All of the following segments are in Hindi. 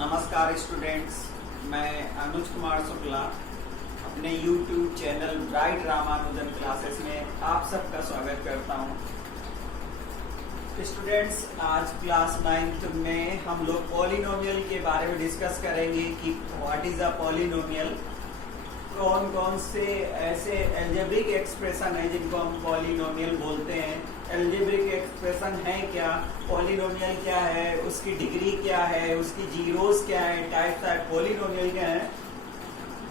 नमस्कार स्टूडेंट्स, मैं अनुज कुमार शुक्ला अपने YouTube channel bright Ramanujan classes में आप सबका स्वागत करता हूं। स्टूडेंट्स, आज क्लास 9th में हम लोग पॉलिनोमियल के बारे में डिस्कस करेंगे कि व्हाट इज अ पॉलिनोमियल, कौन कौन से ऐसे एल्जेब्रिक एक्सप्रेशन है जिनको हम पॉलिनोमियल बोलते हैं, एल्जेब्रिक एक्सप्रेशन है क्या, पॉलिनोमियल क्या है, उसकी डिग्री क्या है, उसकी जीरोस क्या है, टाइप्स ऑफ पॉलिनोमियल क्या है,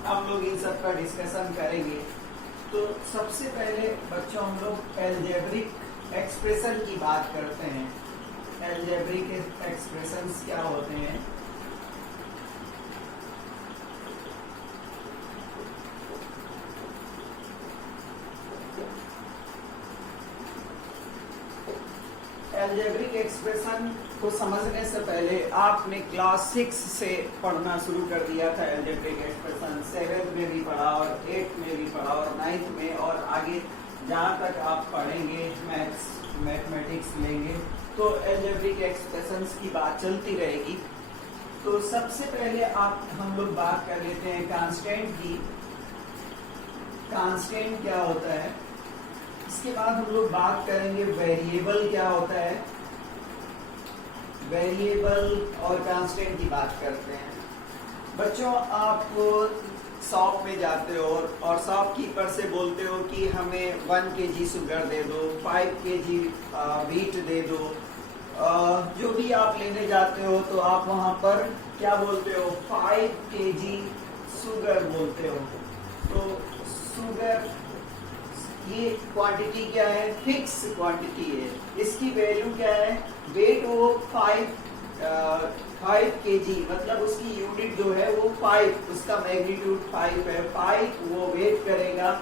हम लोग इन सब का डिस्कशन करेंगे। तो सबसे पहले बच्चों हम लोग एल्जेब्रिक एक्सप्रेशन की बात करते हैं। एल्जेब्रिक एक्सप्रेशंस क्या होते हैं? एल्जेब्रिक एक्सप्रेशन को समझने से पहले आपने क्लास 6 से पढ़ना शुरू कर दिया था। एल्जेब्रिक एक्सप्रेशन 7 में भी पढ़ा और 8 में भी पढ़ा और 9th में, और आगे जहाँ तक आप पढ़ेंगे मैथमेटिक्स लेंगे तो एल्जेब्रिक एक्सप्रेशंस की बात चलती रहेगी। तो सबसे पहले हम लोग बात कर लेते हैं कांस्टेंट की। कांस्टेंट क्या होता है, इसके बाद हम लोग बात करेंगे वेरिएबल क्या होता है। वेरिएबल और कांस्टेंट की बात करते हैं। बच्चों, आप शॉप में जाते हो और शॉपकीपर से बोलते हो कि हमें 1 kg शुगर दे दो, 5 kg व्हीट दे दो, जो भी आप लेने जाते हो तो आप वहां पर क्या बोलते हो? 5 kg शुगर बोलते हो। तो शुगर ये क्वांटिटी क्या है? फिक्स क्वांटिटी है। इसकी वैल्यू क्या है? वेट वो 5 kg, मतलब उसकी यूनिट जो है वो 5, उसका मैग्नीट्यूड 5 है। 5 वो वेट करेगा।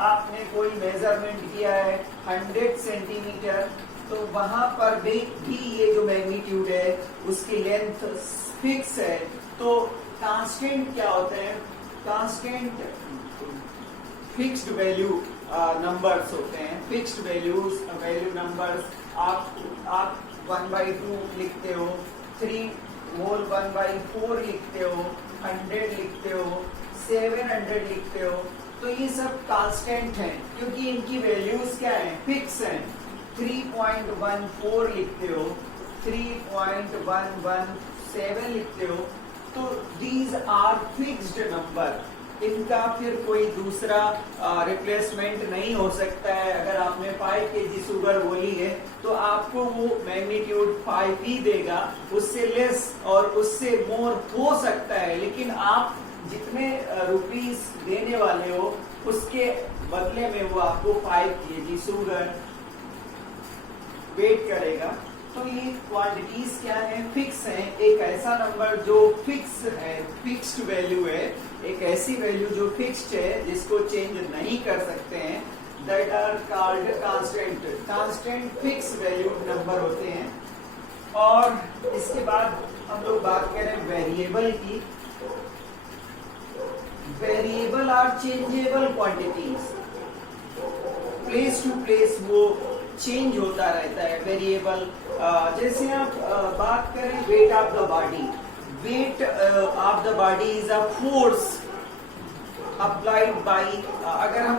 आपने कोई मेजरमेंट किया है 100 सेंटीमीटर, तो वहां पर भी ये जो मैग्नीट्यूड है उसकी लेंथ फिक्स है। तो कांस्टेंट क्या होते हैं? कांस्टेंट फिक्स्ड वैल्यू नंबर्स होते हैं। फिक्स्ड वैल्यू नंबर्स आप 1/2 लिखते हो, 3 होल 1/4 लिखते हो, 100 लिखते हो, 700 लिखते हो। तो ये सब कांस्टेंट हैं क्योंकि इनकी वैल्यूज क्या है? फिक्स हैं। 3.14 लिखते हो, 3.117 लिखते हो, तो दीज आर फिक्स्ड नंबर। इनका फिर कोई दूसरा रिप्लेसमेंट नहीं हो सकता है। अगर आपने 5 kg शुगर बोली है तो आपको वो मैग्नीट्यूड 5 ही देगा, उससे लेस और उससे मोर हो सकता है, लेकिन आप जितने रुपीस देने वाले हो उसके बदले में वो आपको 5 kg शुगर वेट करेगा। तो ये क्वांटिटीज क्या है? फिक्स है। एक ऐसा नंबर जो फिक्स है, फिक्स्ड वैल्यू है, एक ऐसी वैल्यू जो फिक्स्ड है जिसको चेंज नहीं कर सकते हैं, that are called constant. Constant fix value number होते हैं। और इसके बाद हम लोग बात करें वेरिएबल की। Variable are changeable quantities. Place to place वो चेंज होता रहता है वेरिएबल। जैसे आप बात करें weight of the body. Weight of the body is a force applied by, अगर हम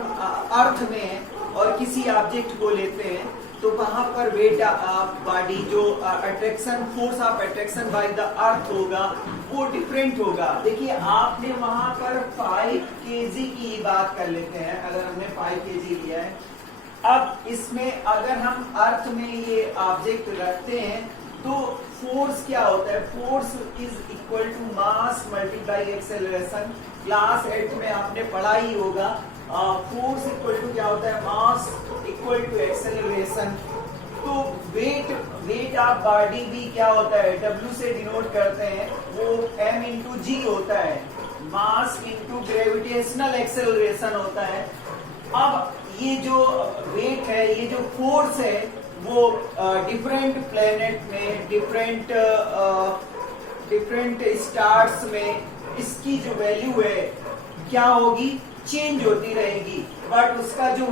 अर्थ में हैं और किसी ऑब्जेक्ट को लेते हैं तो वहां पर वेट ऑफ बॉडी जो attraction, force of attraction by the earth होगा वो डिफरेंट होगा। देखिए, आपने वहां पर 5 kg की बात कर लेते हैं। अगर हमने 5 kg लिया है, अब इसमें अगर हम अर्थ में ये ऑब्जेक्ट रखते हैं तो फोर्स क्या होता है? Force is equal to mass multiply acceleration. Class 8 में आपने पढ़ा ही होगा। फोर्स इक्वल टू क्या होता है? Mass equal to acceleration. तो वेट ऑफ बॉडी भी क्या होता है? W से डिनोट करते हैं, वो m इंटू जी होता है। मास इंटू ग्रेविटेशनल एक्सेलरेशन होता है। अब ये जो वेट है, ये जो फोर्स है, वो डिफरेंट प्लेनेट में, डिफरेंट स्टार्स में इसकी जो वैल्यू है क्या होगी? चेंज होती रहेगी। बट उसका जो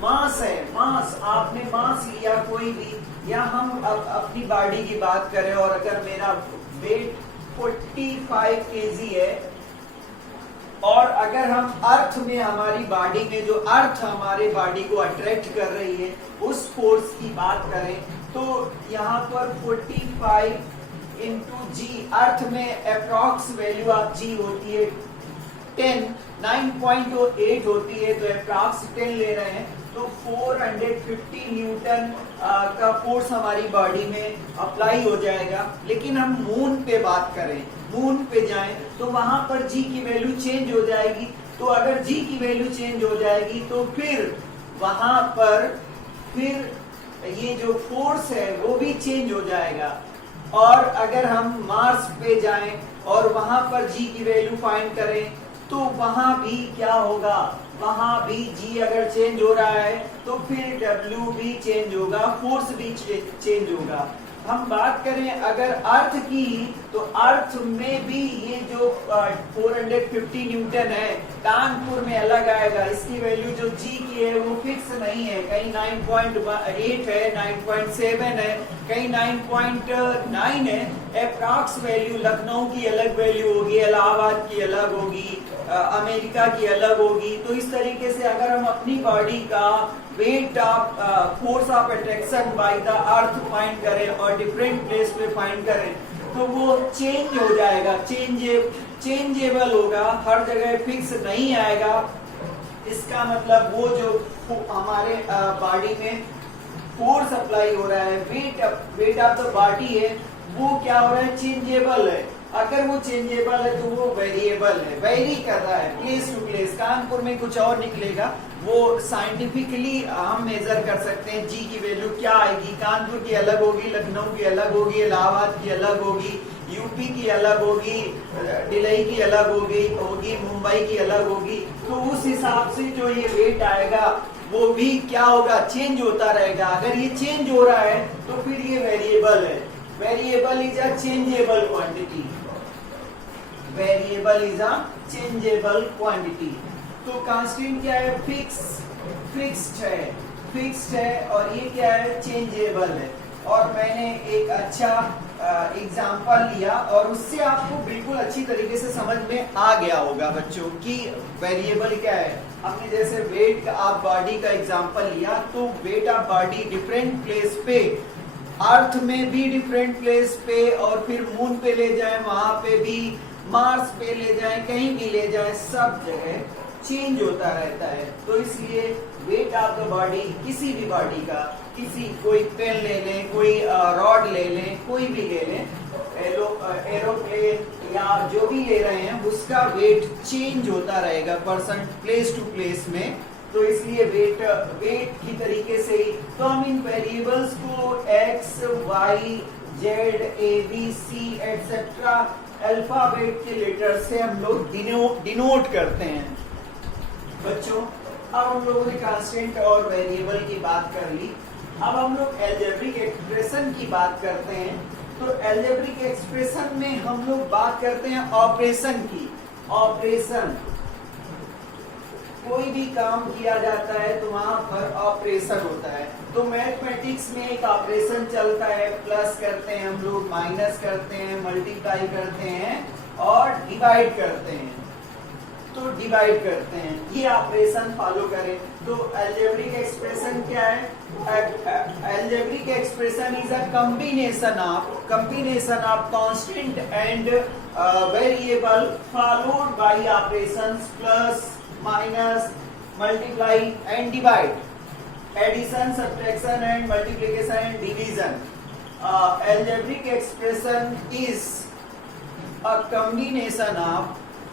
मास है, मास आपने मास लिया कोई भी, या हम अपनी बॉडी की बात करें और अगर मेरा वेट 45 kg है, और अगर हम अर्थ में, हमारी बॉडी में जो अर्थ हमारे बॉडी को अट्रैक्ट कर रही है उस फोर्स की बात करें तो यहाँ पर 45 इंटू जी, अर्थ में अप्रॉक्स वैल्यू ऑफ जी होती है 10, 9.8 होती है, तो अप्रॉक्स 10 ले रहे हैं, तो 450 न्यूटन का फोर्स हमारी बॉडी में अप्लाई हो जाएगा। लेकिन हम मून पे बात करें, मून पे जाएं तो वहां पर जी की वैल्यू चेंज हो जाएगी। तो अगर जी की वैल्यू चेंज हो जाएगी तो फिर वहां पर फिर ये जो फोर्स है वो भी चेंज हो जाएगा। और अगर हम मार्स पे जाएं और वहां पर जी की वैल्यू फाइंड करें तो वहां भी क्या होगा, वहां भी जी अगर चेंज हो रहा है तो फिर डब्ल्यू भी चेंज होगा, फोर्स भी चेंज होगा। हम बात करें अगर अर्थ की, तो अर्थ में भी ये जो 450 न्यूटन है कानपुर में अलग आएगा, इसकी वैल्यू जो जी की है वो फिक्स नहीं है, कहीं 9.8 है, 9.7 है, कहीं 9.9 है। अप्रॉक्स वैल्यू लखनऊ की अलग वैल्यू होगी, इलाहाबाद की अलग होगी, अमेरिका की अलग होगी। तो इस तरीके से अगर हम अपनी बॉडी का weight of force of attraction by the earth find करें और डिफरेंट प्लेस पे फाइंड करें तो वो चेंज हो जाएगा, चेंजेबल होगा, हर जगह फिक्स नहीं आएगा। इसका मतलब वो जो हमारे बॉडी में फोर्स अप्लाई हो रहा है, वेट ऑफ द बॉडी है, वो क्या हो रहा है, चेंजेबल है। अगर वो चेंजेबल है तो वो वेरिएबल है, वेरी कर रहा है प्लेस टू प्लेस। कानपुर में कुछ और निकलेगा, वो साइंटिफिकली हम मेजर कर सकते हैं जी की वैल्यू क्या आएगी। कानपुर की अलग होगी, लखनऊ की अलग होगी, इलाहाबाद की अलग होगी, यूपी की अलग होगी, दिल्ली की अलग होगी, मुंबई की अलग होगी। तो उस हिसाब से जो ये वेट आएगा वो भी क्या होगा, चेंज होता रहेगा। अगर ये चेंज हो रहा है तो फिर ये वेरिएबल है। Variable is a changeable quantity, variable is a changeable quantity. तो कांस्टेंट क्या है, फिक्स्ड है, और ये क्या है, चेंजेबल है। और मैंने एक अच्छा एग्जांपल लिया और उससे आपको बिल्कुल अच्छी तरीके से समझ में आ गया होगा बच्चों की वेरिएबल क्या है। हमने जैसे वेट ऑफ बॉडी का एग्जांपल लिया, तो weight of body different place पे, अर्थ में भी डिफरेंट प्लेस पे, और फिर मून पे ले जाएं वहां पे भी, मार्स पे ले जाएं, कहीं भी ले जाएं, सब जगह चेंज होता रहता है। तो इसलिए वेट ऑफ द बॉडी, किसी भी बॉडी का, कोई पेन ले लें, कोई रॉड ले लें, कोई भी ले लें, एरोप्लेन या जो भी ले रहे हैं, उसका वेट चेंज होता रहेगा परसेंट प्लेस टू प्लेस में। तो इसलिए वेट की तरीके से ही, तो हम इन वेरिएबल्स को एक्स, वाई, जेड, ए, बी, सी एटसेट्रा अल्फाबेट के लेटर से हम लोग डिनोट करते हैं बच्चों। अब हम लोगों ने कांस्टेंट और वेरिएबल की बात कर ली, अब हम लोग अलजेब्रिक एक्सप्रेशन की बात करते हैं। तो अलजेब्रिक एक्सप्रेशन में हम लोग बात करते हैं ऑपरेशन की। ऑपरेशन, कोई भी काम किया जाता है तो वहां पर ऑपरेशन होता है। तो मैथमेटिक्स में एक ऑपरेशन चलता है, प्लस करते हैं हम लोग, माइनस करते हैं, मल्टीप्लाई करते हैं और डिवाइड करते हैं। तो डिवाइड करते हैं, ये ऑपरेशन फॉलो करें। तो अलजेब्रिक एक्सप्रेशन क्या है, algebraic expression is a combination of constant and variable followed by operations plus, minus, multiply and divide, addition, subtraction and multiplication and division. Algebraic expression is a combination of,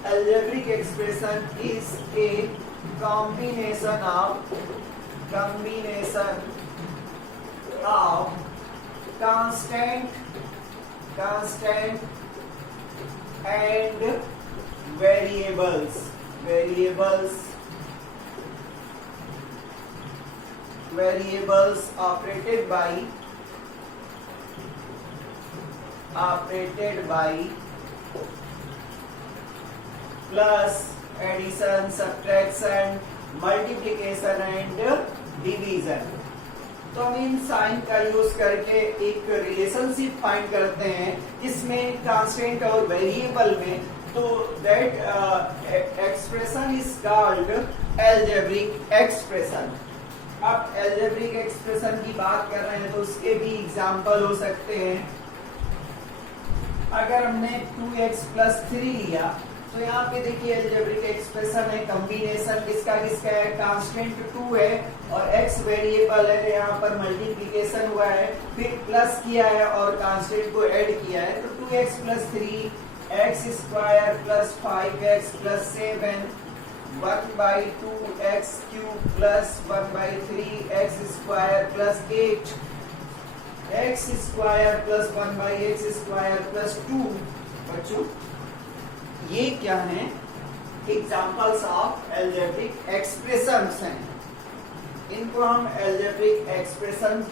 algebraic expression is a combination of constant and variables operated by plus, addition, subtraction, multiplication and division. तो हम इन साइन का यूज करके एक रिलेशनशिप फाइंड करते हैं इसमें कांस्टेंट और वेरिएबल में। तो that expression is called algebraic expression. अब एल्जेब्रिक एक्सप्रेशन की बात कर रहे हैं तो उसके भी एग्जांपल हो सकते हैं। अगर हमने 2x + 3 लिया तो यहाँ पे देखिए एल्जेब्रिक एक्सप्रेशन है, कॉम्बिनेशन किसका किसका है, कांस्टेंट 2 है और x वेरिएबल है, यहाँ पर मल्टीप्लिकेशन हुआ है, फिर प्लस किया है और कांस्टेंट को ऐड किया है। तो 2x + 3 x² + 5x + 7 1/2x³ + 1/3x² + 8 x² + 1/x² + 2। बच्चों ये क्या है, एग्जाम्पल्स ऑफ एल्जेब्रिक एक्सप्रेशंस हैं। इनको हम एल्जेब्रिक एक्सप्रेशन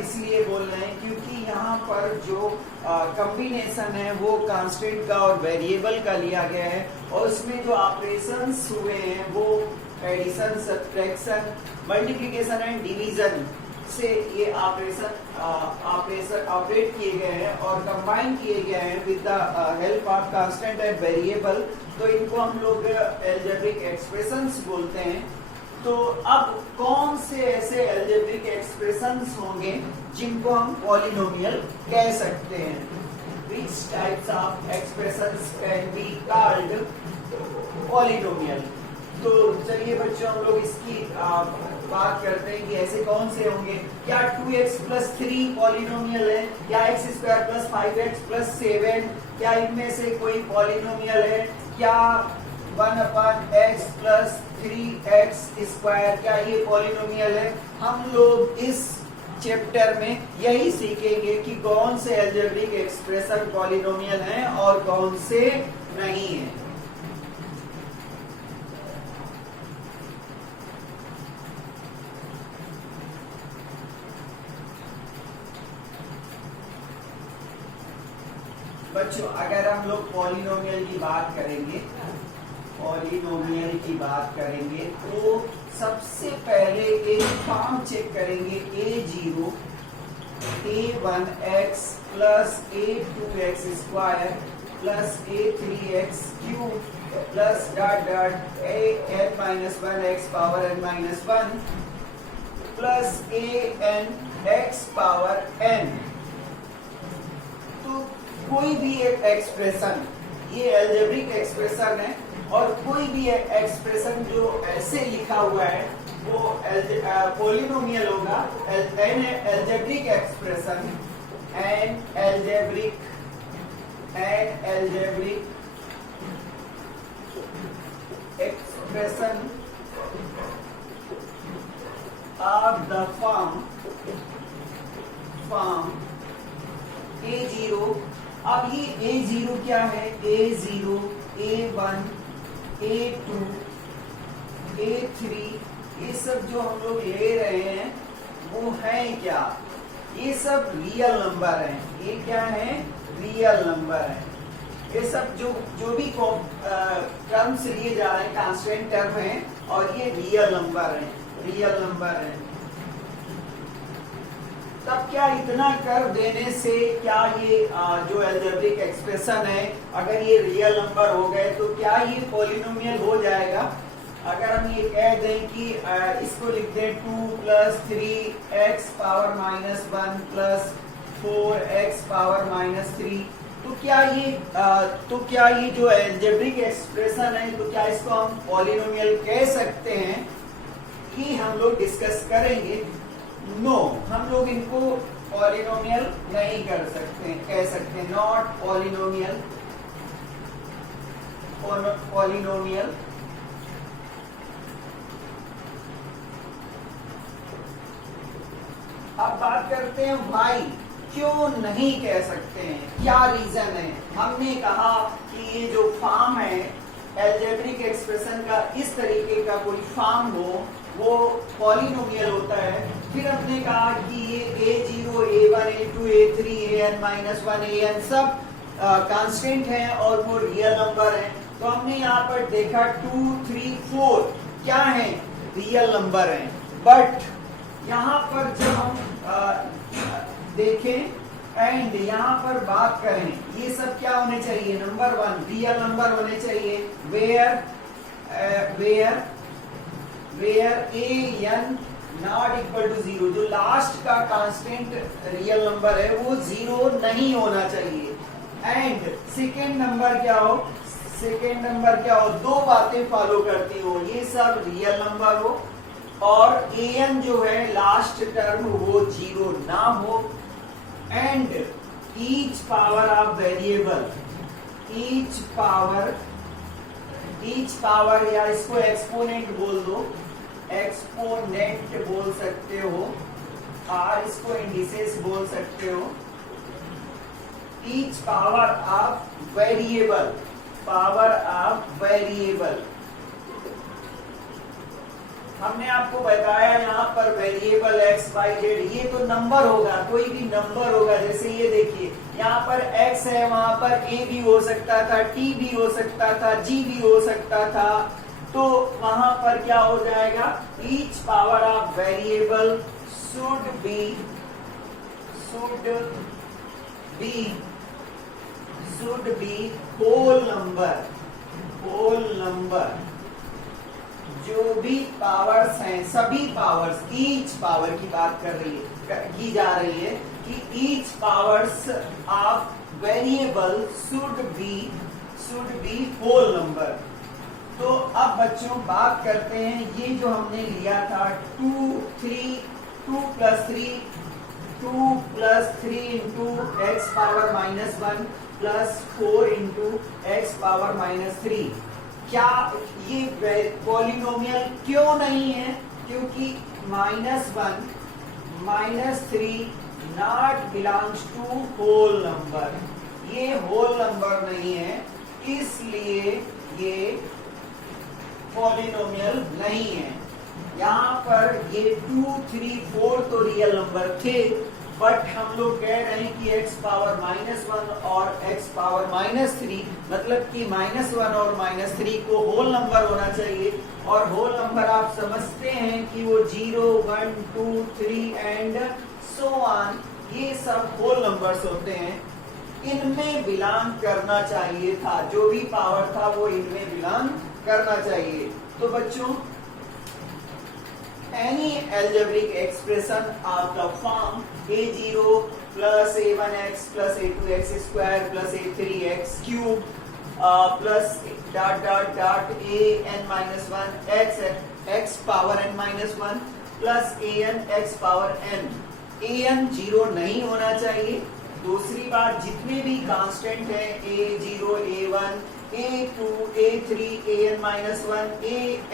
इसलिए बोल रहे हैं क्योंकि यहाँ पर जो कॉम्बिनेशन है वो कांस्टेंट का और वेरिएबल का लिया गया है और उसमें जो ऑपरेशंस हुए हैं वो addition, subtraction, multiplication and division से ये ऑपरेशन ऑपरेट किए गए हैं और कंबाइन किए गए हैं with the help of constant and variable. तो इनको हम लोग एल्जेब्रिक एक्सप्रेशंस बोलते हैं। तो अब कौन से ऐसे एल्जेब्रिक एक्सप्रेशंस होंगे जिनको हम पॉलिनोमियल कह सकते हैं? Which types of expressions can be called polynomial? तो चलिए बच्चों हम लोग इसकी बात करते हैं कि ऐसे कौन से होंगे। क्या 2x + 3 पॉलिनोमियल है, क्या x² + 5x + 7, क्या इनमें से कोई पॉलिनोमियल है? क्या 1/x + 3x², क्या ये पॉलिनोमियल है? हम लोग इस चैप्टर में यही सीखेंगे कि कौन से एल्जेब्रिक एक्सप्रेशन पॉलिनोमियल हैं और कौन से नहीं हैं। बच्चों अगर हम लोग पॉलिनोमियल की बात करेंगे तो सबसे पहले एक फॉर्म चेक करेंगे a0 a1x + a2x² + a3x³ + an-1x power n-1 + anx power n। तो कोई भी एक एक्सप्रेशन, ये एल्जेब्रिक एक्सप्रेशन है और कोई भी एक्सप्रेशन जो ऐसे लिखा हुआ है वो पॉलिनोमियल होगा। An algebraic expression, an algebraic expression of the form a0। अब ये a0 क्या है, a0 a1 a2 a3 ये सब जो हम लोग ले रहे हैं वो है क्या, ये सब रियल नंबर हैं। ये क्या है, रियल नंबर है। ये सब जो भी टर्म्स लिए जा रहे हैं कांस्टेंट टर्म हैं और ये रियल नंबर हैं। तब क्या इतना कर देने से क्या ये जो एल्जेब्रिक एक्सप्रेशन है अगर ये रियल नंबर हो गए तो क्या ये पॉलिनोमियल हो जाएगा? अगर हम ये कह दें कि इसको लिख दें 2 + 3x power -1 + 4x power -3, तो क्या ये जो एल्जेब्रिक एक्सप्रेशन है तो क्या इसको हम पॉलिनोमियल कह सकते हैं? ये हम लोग डिस्कस करेंगे। नो, हम लोग इनको पॉलिनोमियल नहीं कह सकते, नॉट पॉलिनोमियल। अब बात करते हैं भाई क्यों नहीं कह सकते हैं, क्या रीजन है? हमने कहा कि ये जो फॉर्म है एल्जेब्रिक एक्सप्रेशन का, इस तरीके का कोई फॉर्म हो वो पॉलिनोमियल होता है। फिर हमने कहा कि ये a0 a1 a2 a3 an-1 an सब कांस्टेंट हैं और वो रियल नंबर हैं। तो हमने यहाँ पर देखा 2 3 4 क्या है, रियल नंबर हैं। बट यहाँ पर जब हम देखें एंड यहाँ पर बात करें, ये सब क्या होने चाहिए? नंबर वन रियल नंबर होने चाहिए, where A N not equal to zero. जो लास्ट का कांस्टेंट रियल नंबर है वो जीरो नहीं होना चाहिए। एंड सेकेंड नंबर क्या हो? सेकेंड नंबर क्या हो? दो बातें फॉलो करती हो, ये सब रियल नंबर हो और an जो है लास्ट टर्म वो जीरो ना हो। And each power of variable, each power या इसको एक्सपोनेंट बोल दो, एक्सपोनेंट बोल सकते हो, और इसको इंडिसेस बोल सकते हो। Each power of variable, power of variable, हमने आपको बताया यहाँ पर वेरिएबल x, y, z, ये तो नंबर होगा, कोई भी नंबर होगा। जैसे ये देखिए यहाँ पर x है, वहां पर a भी हो सकता था, t भी हो सकता था, g भी हो सकता था। तो वहां पर क्या हो जाएगा? Each power of variable should be whole number. जो भी पावर्स हैं, सभी पावर्स, ईच पावर की बात की जा रही है कि each powers of variable should be whole number. तो अब बच्चों बात करते हैं, ये जो हमने लिया था 2 plus 3 into x power -1 plus 4 into x power -3, क्या ये पॉलिनोमियल क्यों नहीं है? क्योंकि -1 -3 not belongs to whole number, ये होल नंबर नहीं है, इसलिए ये पॉलिनोमियल नहीं है। यहाँ पर ये 2, 3, 4 तो रियल नंबर थे, बट हम लोग कह रहे हैं कि x पावर -1 और x पावर -3, मतलब कि -1 और -3 को होल नंबर होना चाहिए। और होल नंबर आप समझते हैं कि वो 0, 1, 2, 3 एंड सो ऑन, ये सब होल नंबर्स होते हैं। इनमें बिलोंग करना चाहिए था, जो भी पावर था वो इनमें बिलोंग करना चाहिए। तो बच्चों, any algebraic expression of the form a0 plus a1x plus a2x square plus a3x cube plus dot dot dot an-1 x power n-1 plus an x power n, an 0 नहीं होना चाहिए। दूसरी बात, जितने भी कांस्टेंट है a0, a1, a2, a3, an-1,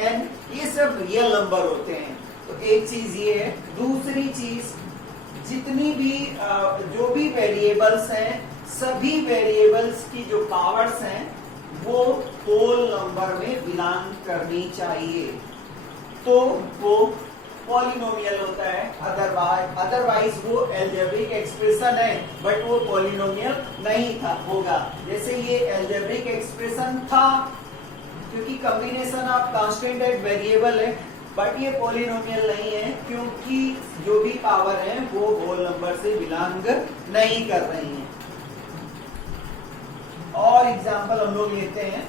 an, ये सब रियल नंबर होते हैं। तो एक चीज ये है। दूसरी चीज, जितनी भी जो भी वेरिएबल्स हैं, सभी वेरिएबल्स की जो पावर्स हैं वो होल नंबर में बिलोंग करनी चाहिए, तो वो पॉलिनोमियल होता है। अदरवाइज वो अलजेब्रिक एक्सप्रेशन है, बट वो पॉलिनोमियल नहीं था होगा। जैसे ये अलजेब्रिक एक्सप्रेशन था क्योंकि combination of constant and variable है, बट ये पॉलिनोमियल नहीं है क्योंकि जो भी पावर है वो होल नंबर से बिलोंग नहीं कर रही है। और एग्जांपल हम लोग लेते हैं।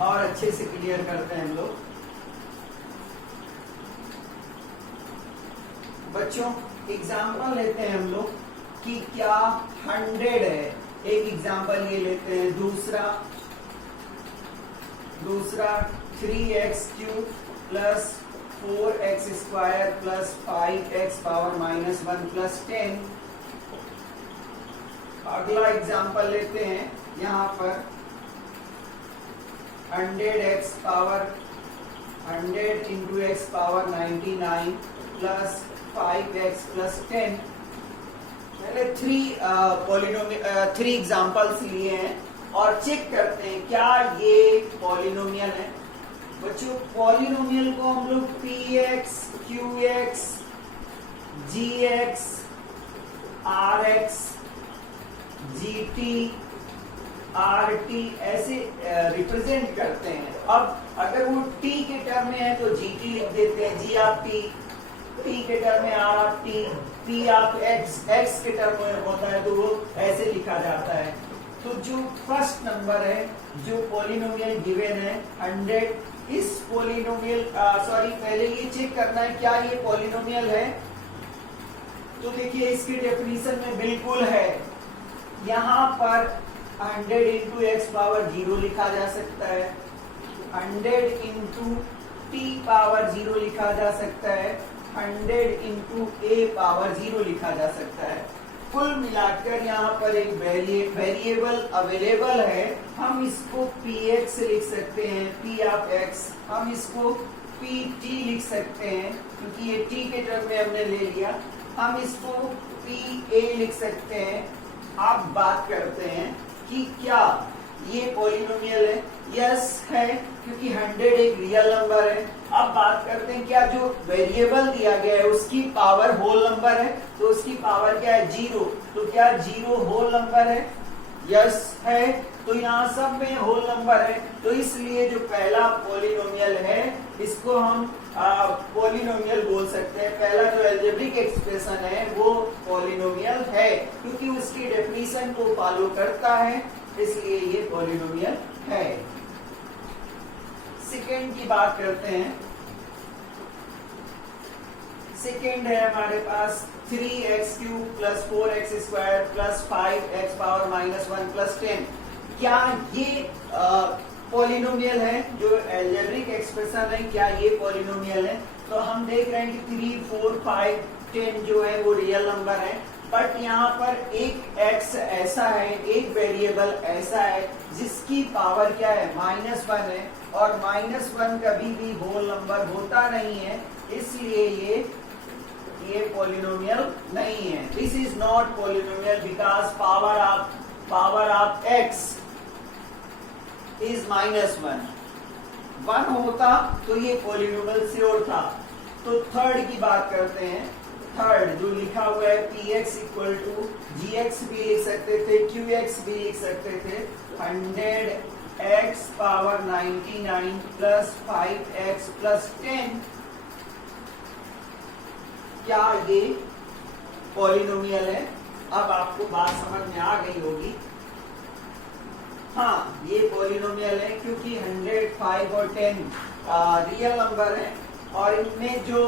और अच्छे से क्लियर करते हैं हम लोग। बच्चों, एग्जांपल लेते हैं हम लोग कि क्या 100 है। एक एग्जांपल ये लेते हैं। दूसरा 3x³ plus 4x² plus 5x power -1 plus 10। अगला एग्जांपल लेते हैं यहाँ पर 100x power 100 into x power 99 plus 5x plus 10। मैंने 3 एग्जांपल्स लिए हैं और चेक करते हैं क्या ये पॉलिनोमियल है। बच्चों, पॉलिनोमियल को हम लोग px, qx, gx, rx, gt, R T ऐसे रिप्रेजेंट करते हैं। अब अगर वो टी के टर्म में है तो जी टी लिख देते हैं, जी ऑफ टी, टी के टर्म में R of T, P of X, X के टर्म में होता है तो वो ऐसे लिखा जाता है। तो जो फर्स्ट नंबर है जो पॉलिनोमियल गिवन है 100, इस पॉलिनोमियल सॉरी पहले ये चेक करना है क्या ये पॉलिनोमियल है। तो देखिए इसकी डेफिनेशन में बिल्कुल है। यहाँ पर 100 इंटू एक्स पावर 0 लिखा जा सकता है, 100 इंटू टी पावर 0 लिखा जा सकता है, 100 इंटू ए पावर 0 लिखा जा सकता है। कुल मिलाकर यहाँ पर एक वेरिएबल अवेलेबल है, हम इसको px लिख सकते हैं, p ऑफ x, हम इसको pt लिख सकते हैं क्योंकि ये t के टर्म में हमने ले लिया, हम इसको pa लिख सकते हैं। आप बात करते हैं कि क्या ये पॉलिनोमियल है, यस है क्योंकि 100 एक रियल नंबर है। अब बात करते हैं क्या जो वेरिएबल दिया गया है उसकी पावर होल नंबर है, तो उसकी पावर क्या है 0, तो क्या 0 होल नंबर है, यस है। तो यहाँ सब में होल नंबर है, तो इसलिए जो पहला पॉलिनोमियल है इसको हम पॉलिनोमियल बोल सकते हैं। पहला जो अलजेब्रिक एक्सप्रेशन है वो पॉलिनोमियल है क्योंकि उसकी डेफिनेशन को फॉलो करता है, इसलिए ये पॉलिनोमियल है। सेकेंड की बात करते हैं। सेकेंड है हमारे पास 3x³ plus 4x² plus 5x power -1 plus 10। क्या ये पॉलिनोमियल है? जो अलजेब्रिक एक्सप्रेशन है क्या ये पॉलिनोमियल है? तो हम देख रहे हैं कि 3, 4, 5, 10 जो है वो रियल नंबर है, बट यहाँ पर एक x ऐसा है, एक वेरिएबल ऐसा है जिसकी पावर क्या है -1 है, और -1 कभी भी होल नंबर होता नहीं है, इसलिए ये पॉलिनोमियल नहीं है। This is not polynomial because power of x is -1। 1 होता तो ये पॉलिनोमियल श्योर था। तो थर्ड की बात करते हैं। थर्ड जो लिखा हुआ है px इक्वल टू gx भी लिख सकते थे, qx भी लिख सकते थे, 100x power 99 plus 5x plus 10। क्या ये पॉलिनोमियल है? अब आपको बात समझ में आ गई होगी। हाँ ये पॉलिनोमियल है क्योंकि 100, 5 और 10 रियल नंबर है, और इनमें जो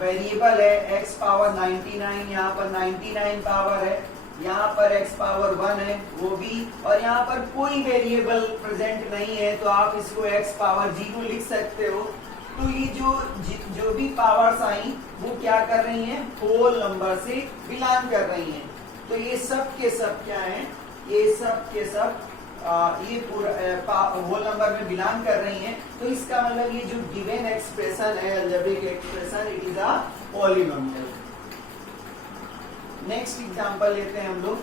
वेरिएबल है x पावर 99, यहाँ पर 99 पावर है, यहाँ पर x पावर 1 है वो भी, और यहाँ पर कोई वेरिएबल प्रेजेंट नहीं है तो आप इसको x पावर 0 लिख सकते हो। तो ये जो भी पावर्स आई वो क्या कर रही हैं? होल नंबर से बिलोंग कर रही हैं। तो ये सब के सब क्या है? ये सब के सब ये पूरा होल नंबर में बिलोंग कर रही हैं। तो इसका मतलब ये जो गिवन एक्सप्रेशन है algebraic expression, it is a polynomial. Next example लेते हैं हम लोग।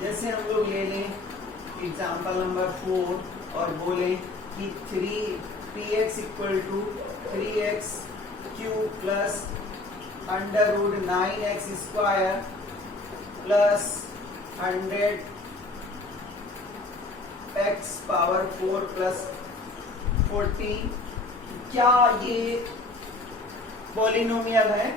जैसे हम लोग ले लें एग्जांपल नंबर 4 और बोले कि 3px equal to 3x³ plus √9x² plus 100x power 4 plus 14। क्या ये पॉलिनोमियल है?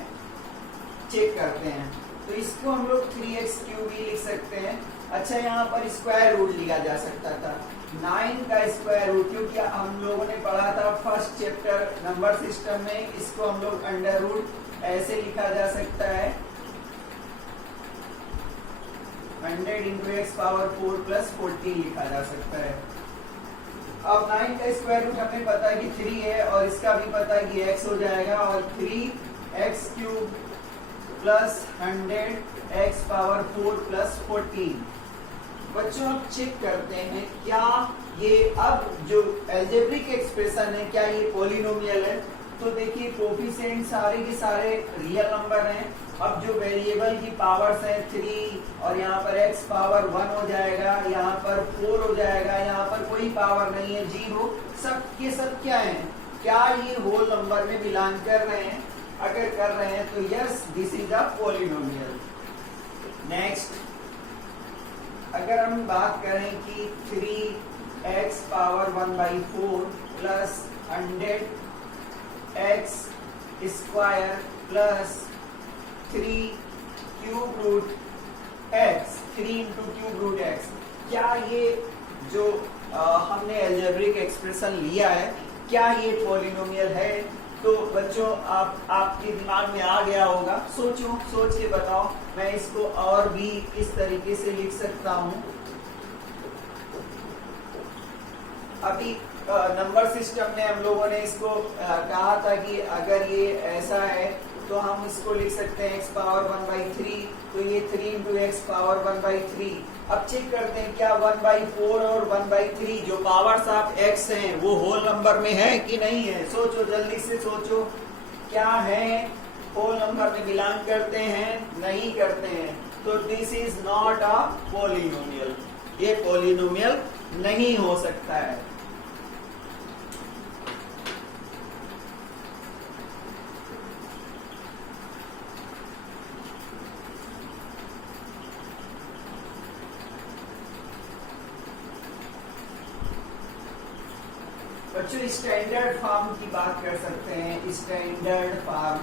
चेक करते हैं। तो इसको हम लोग 3x³ भी लिख सकते हैं। अच्छा यहाँ पर स्क्वायर रूट लिया जा सकता था, 9 का स्क्वायर रूट, क्योंकि हम लोगों ने पढ़ा था फर्स्ट चैप्टर नंबर सिस्टम में, इसको हम लोग अंडर रूट ऐसे लिखा जा सकता है, 100 इंटू एक्स पावर 4 प्लस 14 लिखा जा सकता है। अब 9 का स्क्वायर रूट हमें पता है कि 3 है, और इसका भी पता है कि x हो जाएगा, और 3x³ plus 100x power 4 plus 14। बच्चों अब चेक करते हैं क्या ये अब जो अलजेब्रिक एक्सप्रेशन है क्या ये पॉलिनोमियल है। तो देखिए कोफिशिएंट सारे के सारे रियल नंबर हैं। अब जो वेरिएबल की पावर्स हैं 3, और यहाँ पर x पावर 1 हो जाएगा, यहाँ पर 4 हो जाएगा, यहाँ पर कोई पावर नहीं है 0, सब के सब क्या है? क्या ये होल नंबर में बिलोंग कर रहे हैं? अगर कर रहे हैं तो yes, this is a polynomial. Next अगर हम बात करें कि 3x power 1/4 plus 100x square plus 3 cube root x, 3 into cube root x, क्या ये जो हमने अलजेब्रिक एक्सप्रेशन लिया है क्या ये पॉलिनोमियल है? तो बच्चों आपके दिमाग में आ गया होगा, सोच के बताओ। मैं इसको और भी इस तरीके से लिख सकता हूं। अभी नंबर सिस्टम में हम लोगों ने इसको कहा था कि अगर ये ऐसा है तो हम इसको लिख सकते हैं x पावर 1/3, तो ये 3 इंटू एक्स पावर 1/3। अब चेक करते हैं क्या 1/4 और 1/3 जो पावर्स ऑफ x हैं वो होल नंबर में है कि नहीं है? सोचो, जल्दी से सोचो, क्या है? होल नंबर में बिलोंग करते हैं? नहीं करते हैं। तो this is not a polynomial, ये पॉलिनोमियल नहीं हो सकता है। बच्चों स्टैंडर्ड फॉर्म की बात कर सकते हैं। Standard form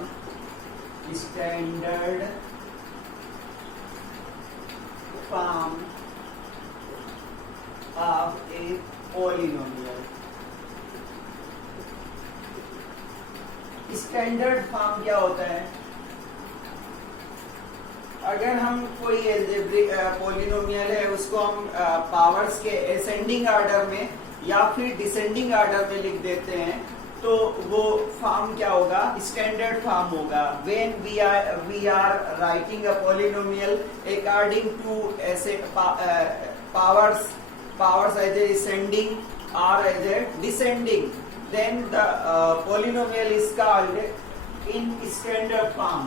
of a polynomial. Standard form क्या होता है? अगर हम कोई अलजेब्रिक पॉलिनोमियल है उसको हम पावर्स के असेंडिंग ऑर्डर में या फिर डिसेंडिंग ऑर्डर में लिख देते हैं तो वो फॉर्म क्या होगा? स्टैंडर्ड फॉर्म होगा। When we are writing a polynomial according to ऐसे पावर्स एज ए असेंडिंग और as a descending, then the polynomial is called in standard form.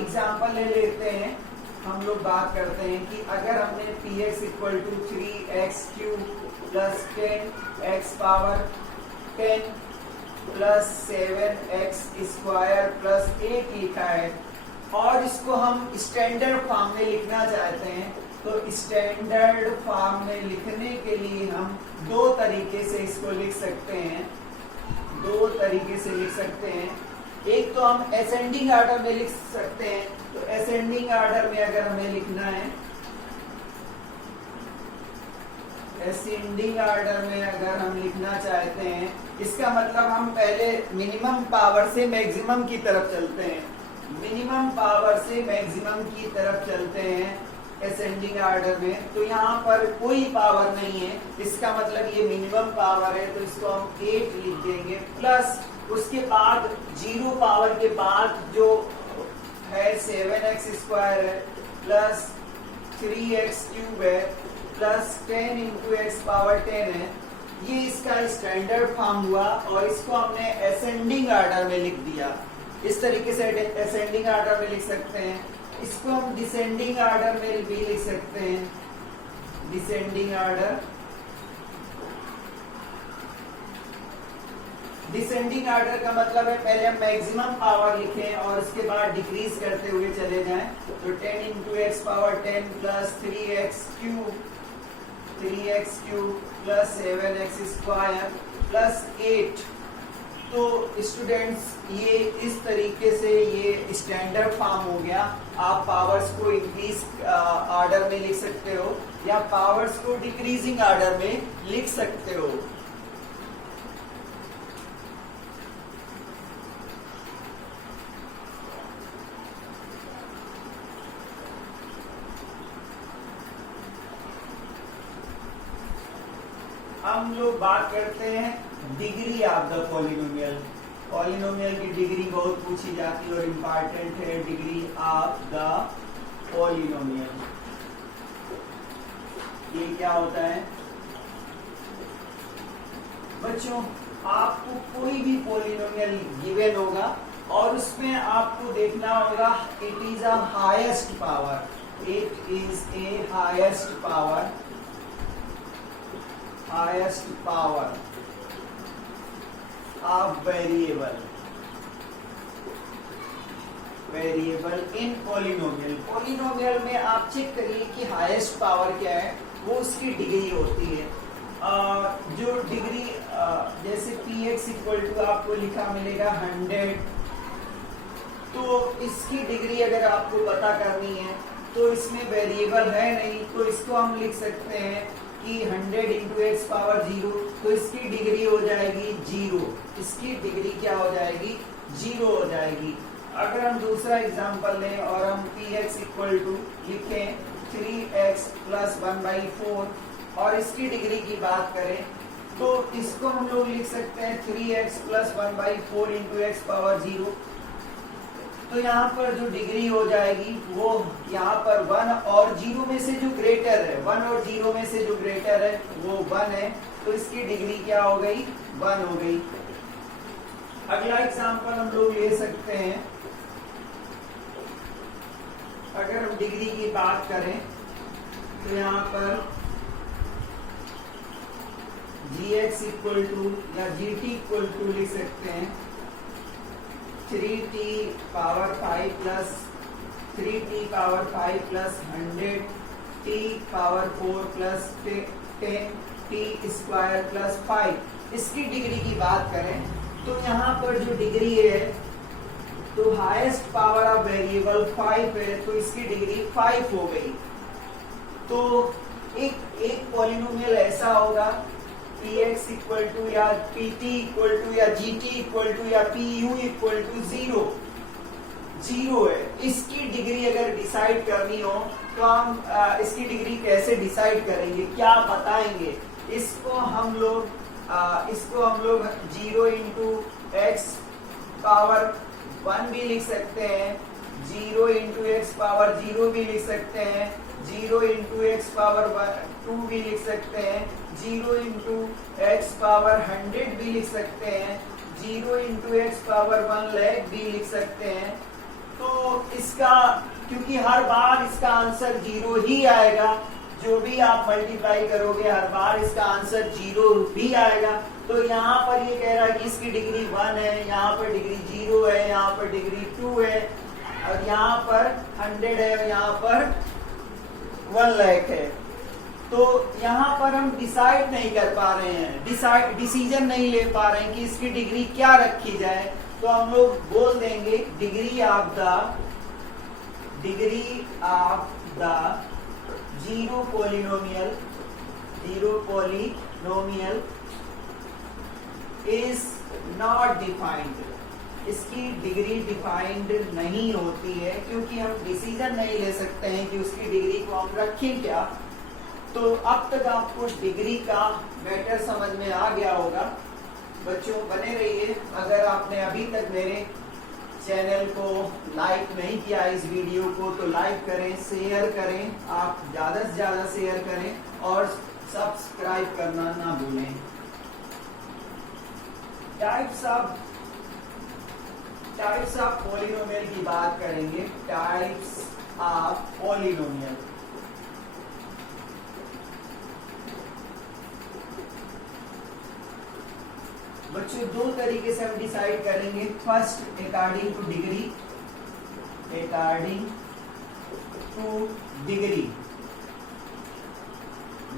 Example ले लेते हैं। हम लोग बात करते हैं कि अगर हमने px equal to 3x³ plus 10x power 10 plus 7x square plus 8 लिखा है और इसको हम स्टैंडर्ड फॉर्म में लिखना चाहते हैं, तो स्टैंडर्ड फॉर्म में लिखने के लिए हम दो तरीके से इसको लिख सकते हैं। एक तो हम असेंडिंग ऑर्डर में लिख सकते हैं। तो असेंडिंग ऑर्डर में अगर हमें लिखना है, असेंडिंग ऑर्डर में अगर हम लिखना चाहते हैं, इसका मतलब हम पहले मिनिमम पावर से मैक्सिमम की तरफ चलते हैं। मिनिमम पावर से मैक्सिमम की तरफ चलते हैं असेंडिंग ऑर्डर में। तो यहाँ पर कोई पावर नहीं है, इसका मतलब ये मिनिमम पावर है, तो इसको हम 8 लिख देंगे। प्लस उसके बाद 0 पावर के बाद जो है 7x स्क्वायर है प्लस 3x³ है प्लस 10 इंटू एक्स पावर 10 है। ये इसका स्टैंडर्ड फॉर्म हुआ और इसको हमने असेंडिंग ऑर्डर में लिख दिया। इस तरीके से असेंडिंग ऑर्डर में लिख सकते हैं। इसको हम डिसेंडिंग ऑर्डर में भी लिख सकते हैं। डिसेंडिंग ऑर्डर का मतलब है पहले हम मैक्सिमम पावर लिखें और उसके बाद डिक्रीज करते हुए चले जाएं। तो 10 into x power 10 plus 3x³ plus 7x square plus 8। तो स्टूडेंट्स ये इस तरीके से ये स्टैंडर्ड फॉर्म हो गया। आप पावर्स को इंक्रीज ऑर्डर में लिख सकते हो या पावर्स को डिक्रीजिंग ऑर्डर में लिख सकते हो। हम लोग बात करते हैं degree of the polynomial. Polynomial की डिग्री बहुत पूछी जाती है और इम्पॉर्टेंट है। डिग्री ऑफ द पॉलिनोमियल ये क्या होता है? बच्चों आपको कोई भी पॉलिनोमियल गिवन होगा और उसमें आपको देखना होगा it is a highest power. It is a highest power of variable. Variable in polynomial. Polynomial में आप चेक करिए कि हाईएस्ट पावर क्या है, वो उसकी डिग्री होती है। जो डिग्री जैसे px इक्वल टू आपको लिखा मिलेगा 100, तो इसकी डिग्री अगर आपको पता करनी है तो इसमें वेरिएबल है नहीं, तो इसको हम लिख सकते हैं कि 100 इंटू एक्स पावर 0, तो इसकी डिग्री हो जाएगी 0। इसकी डिग्री क्या हो जाएगी? 0 हो जाएगी। अगर हम दूसरा एग्जांपल लें और हम px इक्वल टू लिखें 3x प्लस 1/4 और इसकी डिग्री की बात करें तो इसको हम लोग लिख सकते हैं 3x plus 1/4 into x power 0। तो यहाँ पर जो डिग्री हो जाएगी वो यहाँ पर 1 और 0 में से जो ग्रेटर है, 1 और 0 में से जो ग्रेटर है वो 1 है, तो इसकी डिग्री क्या हो गई? 1 हो गई। अगला एग्जांपल हम लोग ले सकते हैं। अगर हम डिग्री की बात करें तो यहाँ पर gx इक्वल टू या gt इक्वल टू लिख सकते हैं 3t power 5 plus 3t power 5 plus 100t power 4 plus 10t square plus 5। इसकी डिग्री की बात करें तो यहाँ पर जो डिग्री है तो हाईएस्ट पावर ऑफ वेरिएबल 5 है, तो इसकी डिग्री 5 हो गई। तो एक पॉलिनोमियल ऐसा होगा px इक्वल टू या pt इक्वल टू या gt इक्वल टू या pu इक्वल टू 0 है। इसकी डिग्री अगर डिसाइड करनी हो तो हम इसकी डिग्री कैसे डिसाइड करेंगे, क्या बताएंगे? इसको हम लोग 0 इंटू एक्स पावर 1 भी लिख सकते हैं, 0 इंटू एक्स पावर 0 भी लिख सकते हैं, 0 इंटू एक्स पावर 2 भी लिख सकते हैं, 0 इंटू एक्स पावर 100 भी लिख सकते हैं, 0 इंटू एक्स पावर 1 लाख भी लिख सकते हैं। तो इसका क्योंकि हर बार इसका आंसर 0 ही आएगा, जो भी आप मल्टीप्लाई करोगे हर बार इसका आंसर 0 भी आएगा। तो यहाँ पर ये कह रहा है कि इसकी डिग्री 1 है, यहाँ पर डिग्री 0 है, यहाँ पर डिग्री 2 है, और यहाँ पर 100 है, और यहाँ पर 1 लाख है। तो यहाँ पर हम डिसाइड नहीं कर पा रहे हैं, डिसीजन नहीं ले पा रहे हैं कि इसकी डिग्री क्या रखी जाए। तो हम लोग बोल देंगे degree of the zero polynomial is not defined. इसकी डिग्री डिफाइंड नहीं होती है क्योंकि हम डिसीजन नहीं ले सकते हैं कि उसकी डिग्री को हम रखें क्या। तो अब तक आपको डिग्री का मैटर समझ में आ गया होगा। बच्चों बने रहिए। अगर आपने अभी तक मेरे चैनल को लाइक नहीं किया इस वीडियो को तो लाइक करें, शेयर करें, आप ज्यादा से ज्यादा शेयर करें और सब्सक्राइब करना ना भूलें। टाइप्स ऑफ पॉलिनोमियल की बात करेंगे। टाइप्स ऑफ पॉलिनोमियल, बच्चों दो तरीके से हम डिसाइड करेंगे। First according to degree,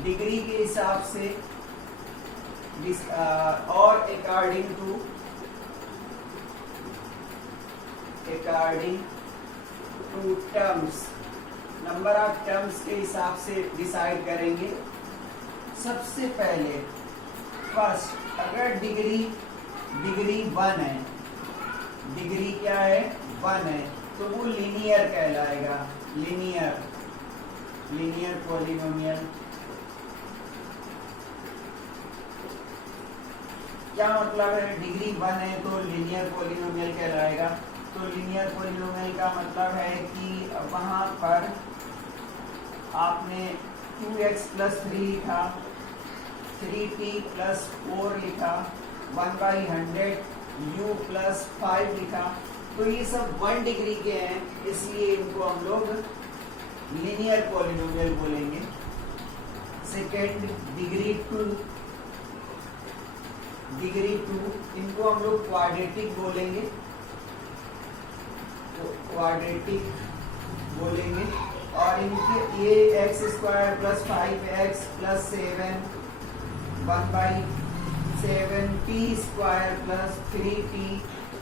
degree के हिसाब से, और according to terms, number of terms के हिसाब से डिसाइड करेंगे। सबसे पहले फर्स्ट, अगर डिग्री 1 है, डिग्री क्या है 1 है, तो वो लीनियर कहलाएगा। Linear polynomial. क्या मतलब है? डिग्री 1 है तो लीनियर पॉलिनोमियल कहलाएगा। तो लीनियर पॉलिनोमियल का मतलब है कि वहां पर आपने 2x प्लस 3 लिखा, 3t प्लस 4 लिखा, 1/100 u प्लस 5 लिखा, तो ये सब 1 डिग्री के हैं, इसलिए इनको हम लोग लीनियर पॉलिनोमियल बोलेंगे। सेकेंड, डिग्री 2, इनको हम लोग क्वाड्रेटिक बोलेंगे। क्वाड्रेटिक बोलेंगे। और इनके ये x square plus 5x plus 7 1/7 T square plus 3t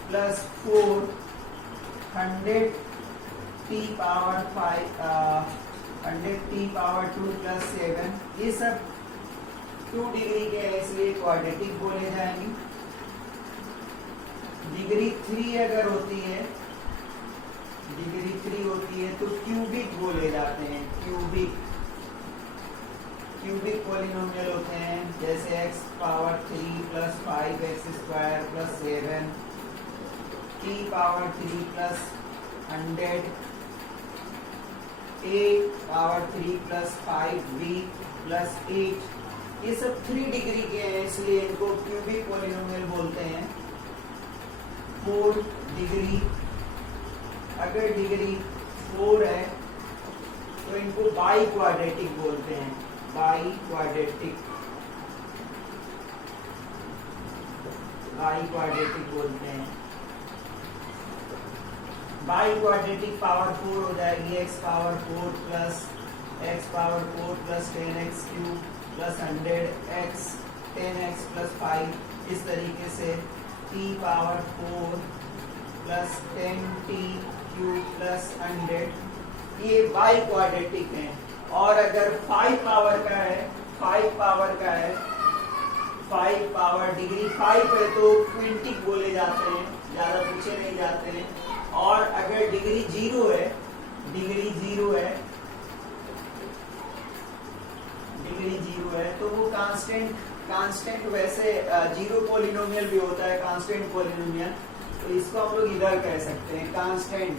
plus 4 100 T power 100 T power 2 plus 7, ये सब 2 डिग्री के हैं, इसलिए क्वाड्रेटिक बोले जाएंगे। डिग्री 3 अगर होती है, डिग्री 3 होती है तो क्यूबिक बोले जाते हैं। क्यूबिक पॉलिनोमियल होते हैं, जैसे x power 3 plus 5x square plus 7 T power 3 plus 100 a power 3 plus 5b plus 8, ये सब 3 डिग्री के हैं, इसलिए इनको क्यूबिक पॉलिनोमियल बोलते हैं। 4 डिग्री, अगर डिग्री 4 है तो इनको बाई क्वाड्रेटिक बोलते हैं। बाई क्वाड्रेटिक बोलते हैं। बाई क्वाड्रेटिक पावर 4 हो जाएगी x power 4 plus 10x cube plus 100x 10x plus 5, इस तरीके से t power 4 plus 10t cube plus 100, ये बाई क्वाड्रेटिक है। और अगर 5 पावर का है, 5 पावर डिग्री 5 है तो क्विंटिक बोले जाते हैं, ज्यादा पूछे नहीं जाते हैं। और अगर डिग्री 0 है, तो वो कांस्टेंट वैसे जीरो पॉलिनोमियल भी होता है, कांस्टेंट पॉलिनोमियल, तो इसको हम लोग इधर कह सकते हैं कांस्टेंट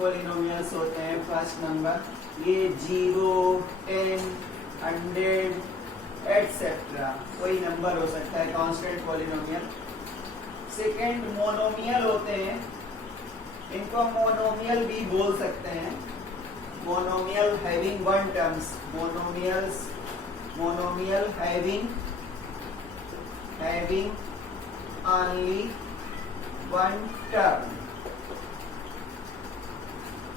पॉलिनोमियल्स होते हैं। फर्स्ट नंबर ये 0, 10, 100 एटसेट्रा, कोई नंबर हो सकता है कांस्टेंट पॉलिनोमियल। सेकंड मोनोमियल होते हैं, इनको मोनोमियल भी बोल सकते हैं। Monomial having 1 terms, monomial having only 1 term,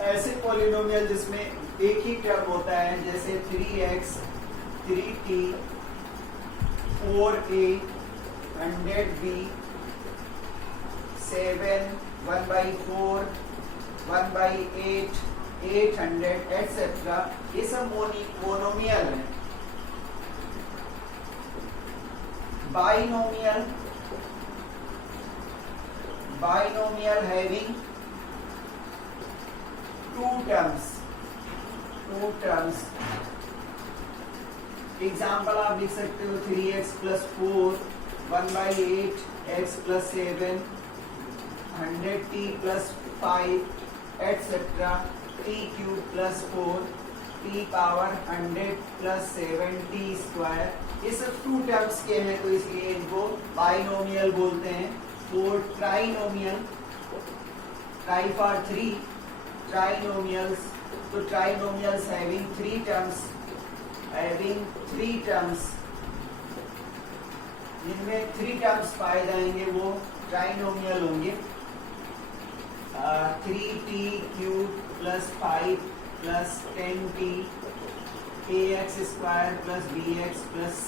ऐसे पॉलिनोमियल जिसमें एक ही टर्म होता है, जैसे 3x 3t 4a 100b 7 1/4 1/8 800 etcetera, ये सब मोनोमियल है। Binomial having 2 terms. एग्जाम्पल आप लिख सकते हो 3x plus 4 1/8 x plus 7 100t plus 5 etcetera t cube plus 4 t power 100 plus 7t square, ये सब 2 टर्म्स के हैं, तो इसलिए इनको बाइनोमियल बोलते हैं। 4 ट्राइनोमियल, ट्राई फॉर 3 ट्राइनोमियल्स, तो ट्राइनोमियल्स हैविंग 3 टर्म्स, जिनमें 3 टर्म्स पाए जाएंगे वो ट्राइनोमियल होंगे। 3t cube plus 5 plus 10t ax square plus bx plus c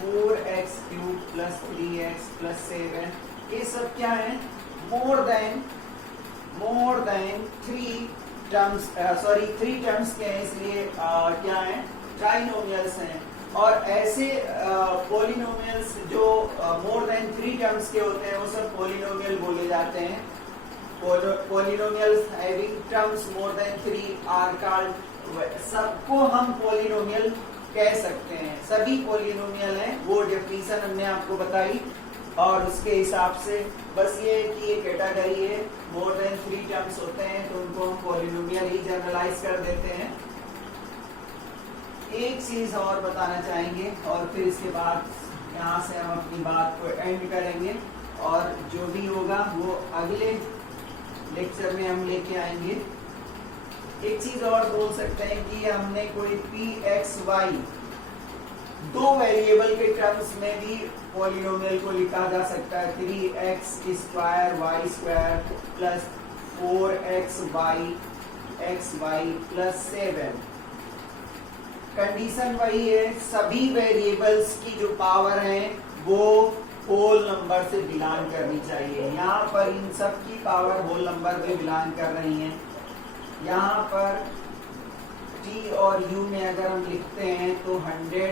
4x cube plus 3x plus 7, ये सब क्या है? मोर देन 3 टर्म्स, 3 टर्म्स के हैं, इसलिए क्या है? ट्राइनोमियल्स हैं। और ऐसे पॉलिनोमियल्स जो मोर देन 3 टर्म्स के होते हैं वो सब पॉलिनोमियल बोले जाते हैं। Polynomials having terms more than 3 are called, सबको हम पॉलिनोमियल कह सकते हैं। सभी पॉलिनोमियल हैं, वो डेफिनेशन हमने आपको बताई, और उसके हिसाब से बस ये कि ये कैटेगरी है, मोर देन 3 टर्म्स होते हैं तो उनको हम पॉलिनोमियल ही जनरलाइज कर देते हैं। एक चीज और बताना चाहेंगे और फिर इसके बाद यहाँ से हम अपनी बात को एंड करेंगे, और जो भी होगा वो अगले लेक्चर में हम लेके आएंगे। एक चीज और बोल सकते हैं कि हमने कोई pxy दो वेरिएबल के टर्म्स में भी पॉलिनोमियल को लिखा जा सकता है 3x square Y square plus 4xy plus 7। Condition वही है, सभी वेरिएबल्स की जो पावर है वो होल नंबर से बिलोंग करनी चाहिए। यहाँ पर इन सब की पावर होल नंबर में बिलोंग कर रही है। यहाँ पर t और u में अगर हम लिखते हैं तो 100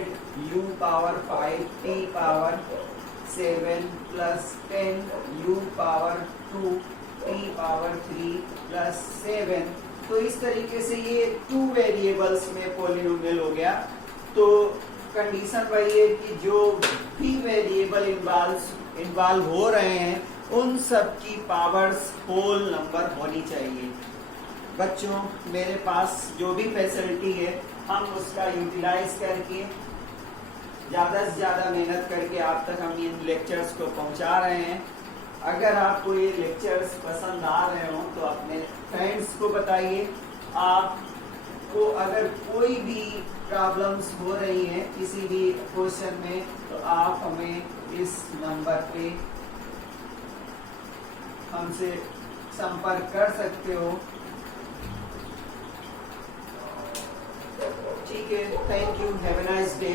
u power 5 t power 7 plus 10 u power 2 t power 3 plus 7। तो इस तरीके से ये 2 वेरिएबल्स में पॉलिनोमियल हो गया। तो कंडीशन वही है कि जो भी वेरिएबल इन्वॉल्व हो रहे हैं उन सब की पावर्स होल नंबर होनी चाहिए। बच्चों, मेरे पास जो भी फैसिलिटी है हम उसका यूटिलाइज करके ज़्यादा से ज़्यादा मेहनत करके आप तक हम इन लेक्चर्स को पहुंचा रहे हैं। अगर आपको ये लेक्चर्स पसंद आ रहे हो तो अपने फ्रेंड्स को बताइए। आपको अगर कोई भी प्रॉब्लम्स हो रही हैं किसी भी क्वेश्चन में तो आप हमें इस नंबर पे हमसे संपर्क कर सकते हो। ठीक है, thank you, have a nice day.